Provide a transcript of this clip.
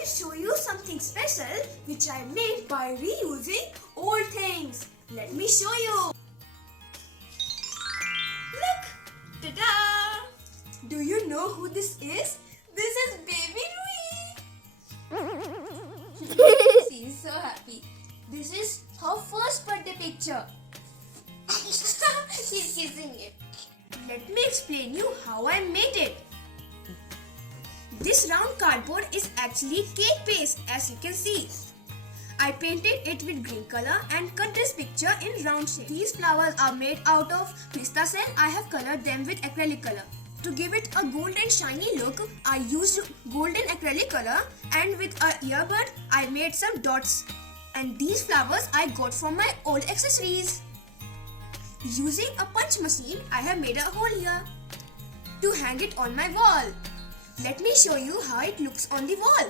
will show you something special which I made by reusing old things. Let me show you. Look! Ta-da! Do you know who this is? This is baby Ruhi. She is so happy. This is her first birthday picture. She's kissing it. Let me explain you how I made it. This round cardboard is actually cake paste, as you can see. I painted it with green color and cut this picture in round shape. These flowers are made out of pistashell. I have colored them with acrylic color. To give it a golden shiny look, I used golden acrylic color, and with a earbud, I made some dots. And these flowers I got from my old accessories. Using a punch machine, I have made a hole here to hang it on my wall. Let me show you how it looks on the wall.